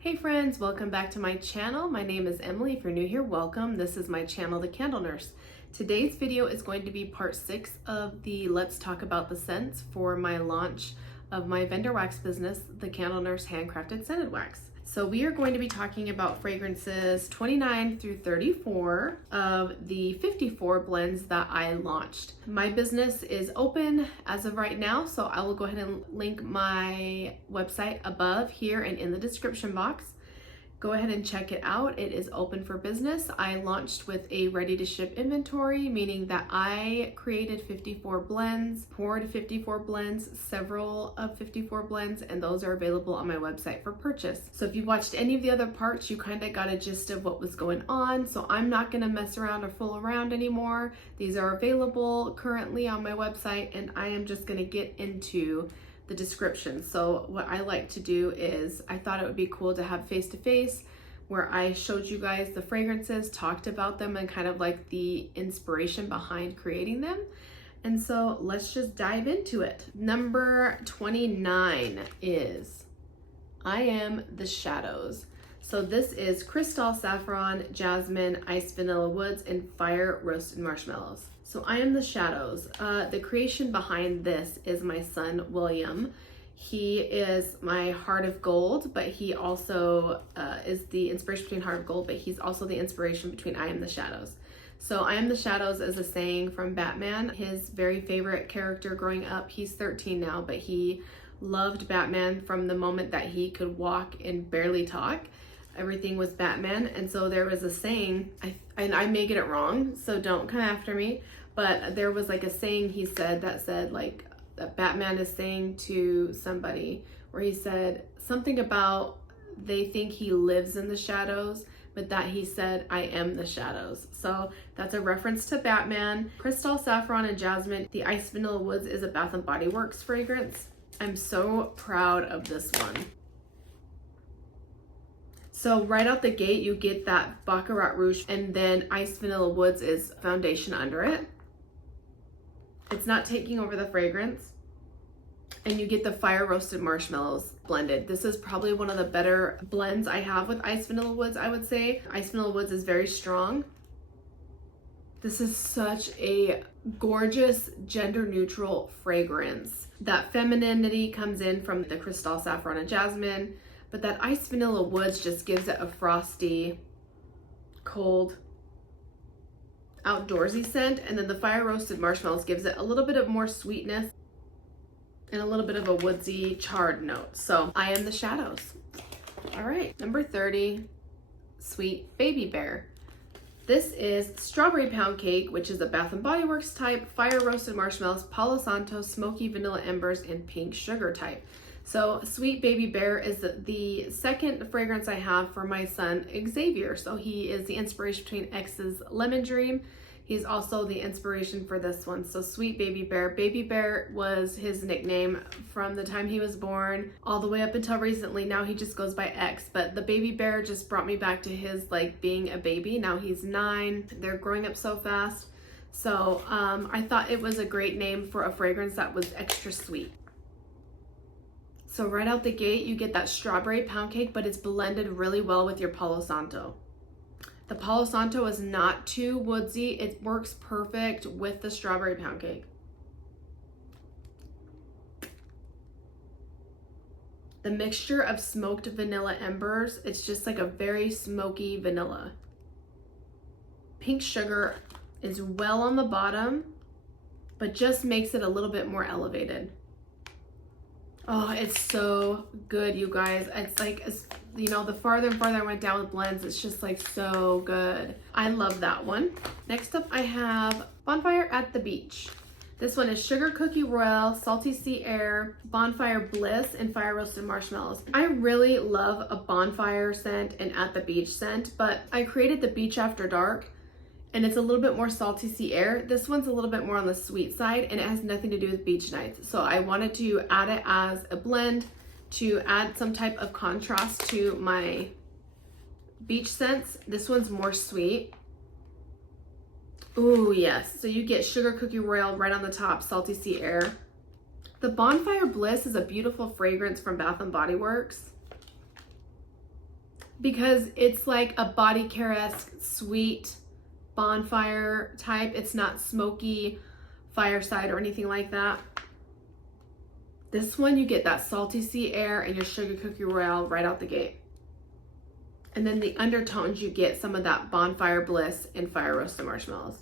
Hey friends, welcome back to my channel. My name is Emily. If you're new here, welcome. This is my channel, The Candle Nurse. Today's video is going to be part 6 of the Let's Talk About the Scents for my launch of my vendor wax business, The Candle Nurse Handcrafted Scented Wax. So we are going to be talking about fragrances 29 through 34 of the 54 blends that I launched. My business is open as of right now, so I will go ahead and link my website above here and in the description box. Go ahead and check it out. It is open for business. I launched with a ready to ship inventory, meaning that I created 54 blends, poured 54 blends, several of 54 blends, and those are available on my website for purchase. So if you watched any of the other parts, you kind of got a gist of what was going on. So I'm not gonna mess around or fool around anymore. These are available currently on my website, and I am just gonna get into the description. So what I like to do is I thought it would be cool to have face-to-face where I showed you guys the fragrances, talked about them, and kind of like the inspiration behind creating them. And so let's just dive into it. Number 29 is I Am the Shadows. So this is Crystal Saffron, Jasmine, Iced Vanilla Woods, and Fire Roasted Marshmallows. So I Am the Shadows. The creation behind this is my son, William. He is my heart of gold, but he also is the inspiration between heart of gold, but he's also the inspiration between I Am the Shadows. So I Am the Shadows is a saying from Batman, his very favorite character growing up. He's 13 now, but he loved Batman from the moment that he could walk and barely talk. Everything was Batman. And so there was a saying, and I may get it wrong, so don't come after me, but there was like a saying he said that said like that Batman is saying to somebody where he said something about they think he lives in the shadows, but that he said, I am the shadows. So that's a reference to Batman. Crystal Saffron and Jasmine, the Iced Vanilla Woods is a Bath & Body Works fragrance. I'm so proud of this one. So right out the gate, you get that Baccarat Rouge, and then Iced Vanilla Woods is foundation under it. It's not taking over the fragrance. And you get the Fire Roasted Marshmallows blended. This is probably one of the better blends I have with Iced Vanilla Woods, I would say. Iced Vanilla Woods is very strong. This is such a gorgeous, gender-neutral fragrance. That femininity comes in from the Crystal Saffron and Jasmine, but that Iced Vanilla Woods just gives it a frosty, cold, outdoorsy scent, and then the Fire Roasted Marshmallows gives it a little bit of more sweetness and a little bit of a woodsy, charred note. So I Am the Shadows. All right, number 30, Sweet Baby Bear. This is Strawberry Pound Cake, which is a Bath & Body Works type, Fire Roasted Marshmallows, Palo Santo, Smoky Vanilla Embers, and Pink Sugar type. So Sweet Baby Bear is the second fragrance I have for my son, Xavier. So he is the inspiration between X's Lemon Dream. He's also the inspiration for this one. So Sweet Baby Bear. Baby Bear was his nickname from the time he was born all the way up until recently. Now he just goes by X, but the Baby Bear just brought me back to his like being a baby. Now he's 9. They're growing up so fast. So I thought it was a great name for a fragrance that was extra sweet. So right out the gate, you get that Strawberry Pound Cake, but it's blended really well with your Palo Santo. The Palo Santo is not too woodsy. It works perfect with the Strawberry Pound Cake. The mixture of smoked vanilla embers, it's just like a very smoky vanilla. Pink Sugar is well on the bottom, but just makes it a little bit more elevated. Oh, it's so good, you guys. It's like, you know, the farther and farther I went down with blends, it's just like so good. I love that one. Next up, I have Bonfire at the Beach. This one is Sugar Cookie Royale, Salty Sea Air, Bonfire Bliss, and Fire Roasted Marshmallows. I really love a bonfire scent and at the beach scent, but I created the Beach After Dark, and it's a little bit more Salty Sea Air. This one's a little bit more on the sweet side, and it has nothing to do with beach nights. So I wanted to add it as a blend to add some type of contrast to my beach scents. This one's more sweet. Ooh, yes. So you get Sugar Cookie Royale right on the top, Salty Sea Air. The Bonfire Bliss is a beautiful fragrance from Bath & Body Works. because it's like a body care-esque sweet bonfire type. It's not smoky fireside or anything like that. This one, you get that salty sea air and your sugar cookie royale right out the gate. And then the undertones, you get some of that bonfire bliss and fire roasted marshmallows.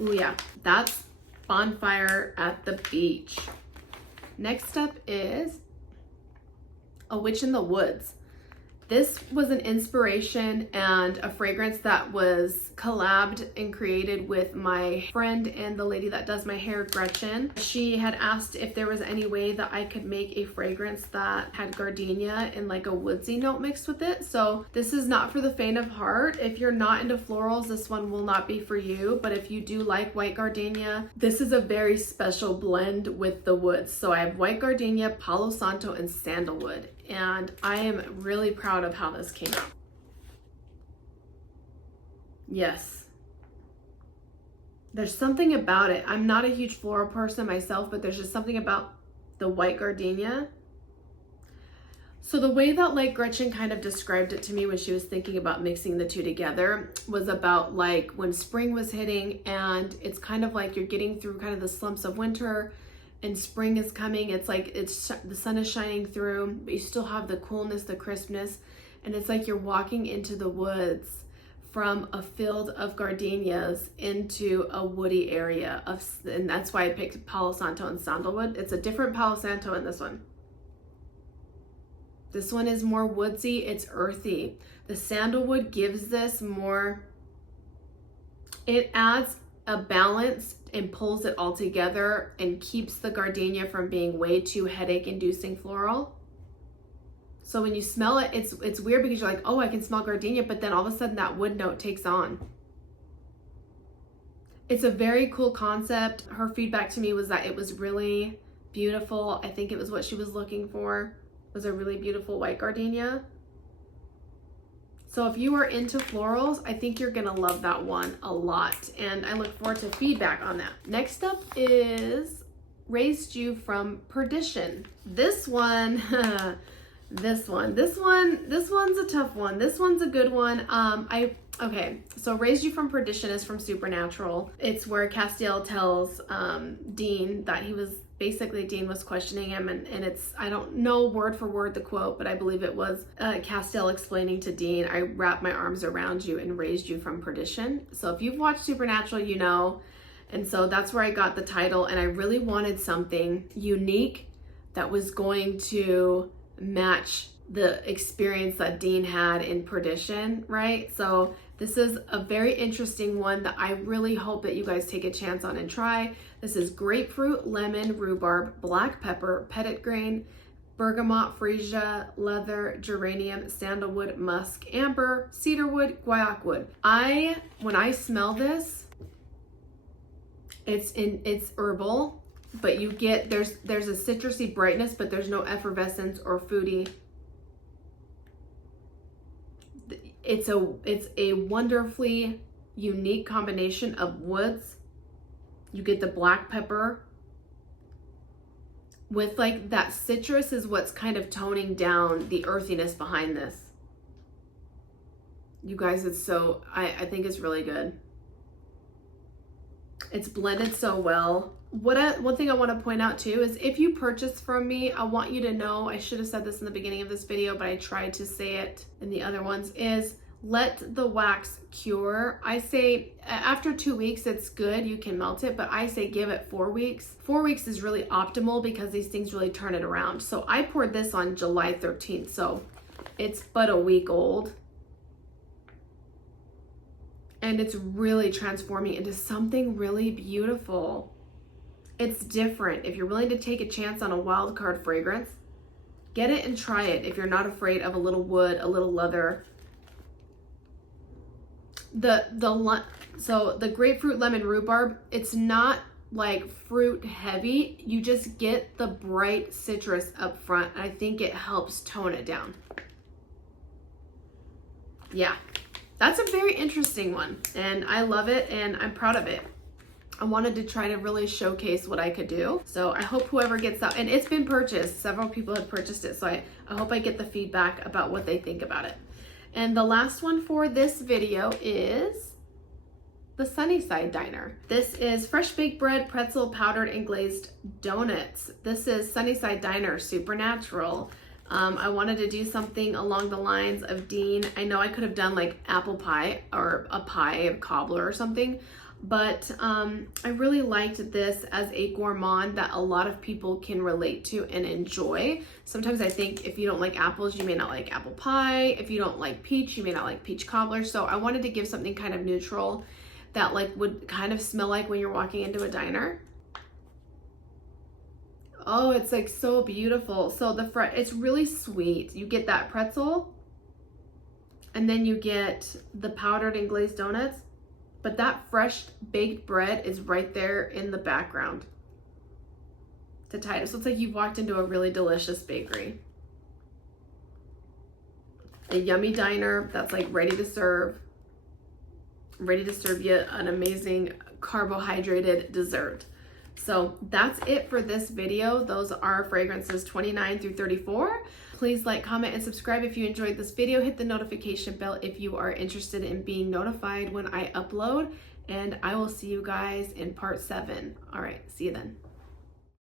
Oh yeah, that's Bonfire at the Beach. Next up is A Witch in the Woods. This was an inspiration and a fragrance that was collabed and created with my friend and the lady that does my hair, Gretchen. She had asked if there was any way that I could make a fragrance that had gardenia and like a woodsy note mixed with it. So this is not for the faint of heart. If you're not into florals, this one will not be for you. But if you do like white gardenia, this is a very special blend with the woods. So I have white gardenia, Palo Santo, and sandalwood. And I am really proud of how this came out. Yes. There's something about it. I'm not a huge floral person myself, but there's just something about the white gardenia. So the way that like Gretchen kind of described it to me when she was thinking about mixing the two together was about like when spring was hitting, and it's kind of like you're getting through kind of the slumps of winter and spring is coming. It's like the sun is shining through, but you still have the coolness, the crispness, and it's like you're walking into the woods from a field of gardenias into a woody area and that's why I picked Palo Santo and sandalwood. It's a different Palo Santo in this one. This one is more woodsy, it's earthy. The sandalwood gives this more, it adds a balance and pulls it all together and keeps the gardenia from being way too headache inducing floral. So when you smell it, it's weird because you're like, oh, I can smell gardenia, but then all of a sudden that wood note takes on. It's a very cool concept. Her feedback to me was that it was really beautiful. I think it was what she was looking for, was a really beautiful white gardenia. So if you are into florals, I think you're gonna love that one a lot. And I look forward to feedback on that. Next up is Raised You from Perdition. This one, this one's a tough one. This one's a good one. Okay, so Raised You from Perdition is from Supernatural. It's where Castiel tells Dean that Dean was questioning him, and it's, I don't know word for word the quote, but I believe it was Castiel explaining to Dean, I wrapped my arms around you and raised you from perdition. So if you've watched Supernatural, you know, and so that's where I got the title, and I really wanted something unique that was going to match the experience that Dean had in Perdition, right? So this is a very interesting one that I really hope that you guys take a chance on and try. This is grapefruit, lemon, rhubarb, black pepper, petitgrain, bergamot, freesia, leather, geranium, sandalwood, musk, amber, cedarwood, guaiac wood. When I smell this, it's herbal, but you get, there's a citrusy brightness, but there's no effervescence or foodie. It's a wonderfully unique combination of woods. You get the black pepper with like that citrus is what's kind of toning down the earthiness behind this. You guys, I think it's really good. It's blended so well. One thing I want to point out too is if you purchase from me, I want you to know, I should have said this in the beginning of this video, but I tried to say it in the other ones, is let the wax cure. I say after 2 weeks, it's good, you can melt it, but I say give it 4 weeks. 4 weeks is really optimal because these things really turn it around. So I poured this on July 13th, so it's but a week old. And it's really transforming into something really beautiful. It's different. If you're willing to take a chance on a wild card fragrance, get it and try it if you're not afraid of a little wood, a little leather. So the grapefruit, lemon, rhubarb, it's not like fruit heavy. You just get the bright citrus up front. I think it helps tone it down. Yeah, that's a very interesting one, and I love it and I'm proud of it. I wanted to try to really showcase what I could do. So I hope whoever gets that, and it's been purchased, several people had purchased it, so I hope I get the feedback about what they think about it. And the last one for this video is the Sunnyside Diner. This is fresh baked bread, pretzel, powdered and glazed donuts. This is Sunnyside Diner, Supernatural. I wanted to do something along the lines of Dean. I know I could have done like apple pie or a pie of cobbler or something, but I really liked this as a gourmand that a lot of people can relate to and enjoy. Sometimes I think if you don't like apples, you may not like apple pie. If you don't like peach, you may not like peach cobbler. So I wanted to give something kind of neutral that like would kind of smell like when you're walking into a diner. Oh, it's like so beautiful. So it's really sweet. You get that pretzel and then you get the powdered and glazed donuts, but that fresh baked bread is right there in the background to tie it. So it's like you've walked into a really delicious bakery. A yummy diner that's like ready to serve you an amazing carbohydrated dessert. So that's it for this video. Those are fragrances 29 through 34. Please like, comment, and subscribe if you enjoyed this video. Hit the notification bell if you are interested in being notified when I upload. And I will see you guys in part 7. All right, see you then.